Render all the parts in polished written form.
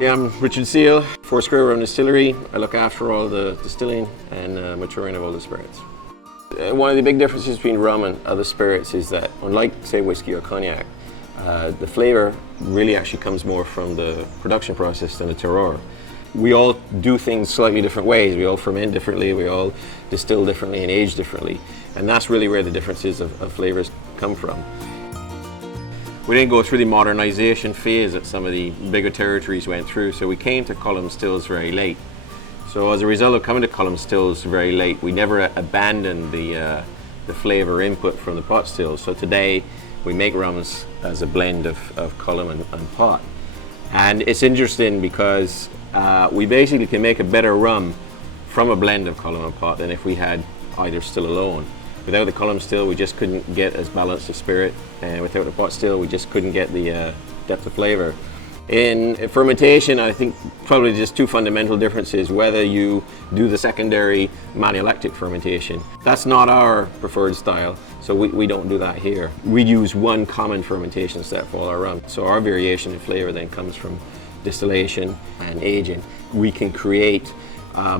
Yeah, I'm Richard Seale, Foursquare Distillery. I look after all the distilling and maturing of all the spirits. One of the big differences between rum and other spirits is that, unlike, say, whiskey or cognac, the flavor really actually comes more from the production process than the terroir. We all do things slightly different ways. We all ferment differently, we all distill differently and age differently. And that's really where the differences of flavors come from. We didn't go through the modernization phase that some of the bigger territories went through, so we came to column stills very late. So as a result of coming to column stills very late, we never abandoned the flavor input from the pot stills. So today we make rums as a blend of column and pot. And it's interesting because we basically can make a better rum from a blend of column and pot than if we had either still alone. Without the column still, we just couldn't get as balanced a spirit, and without the pot still, we just couldn't get the depth of flavor. In fermentation, I think probably just two fundamental differences: whether you do the secondary malolactic fermentation. That's not our preferred style, so we don't do that here. We use one common fermentation step for all our rum. So our variation in flavor then comes from distillation and aging. We can create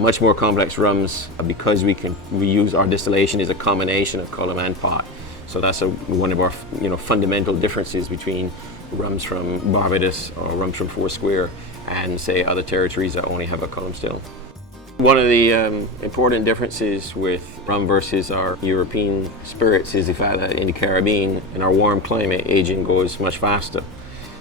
much more complex rums because we use our distillation is a combination of column and pot. So that's one of our fundamental differences between rums from Barbados or rums from Foursquare and, say, other territories that only have a column still. One of the important differences with rum versus our European spirits is the fact that in the Caribbean, in our warm climate, aging goes much faster.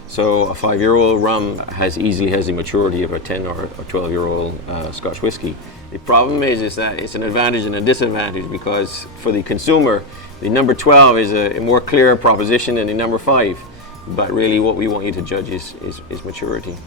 So a 5-year-old rum easily has the maturity of a 10 or 12-year-old Scotch whiskey. The problem is that it's an advantage and a disadvantage, because for the consumer, the number 12 is a more clear proposition than the number 5. But really what we want you to judge is maturity.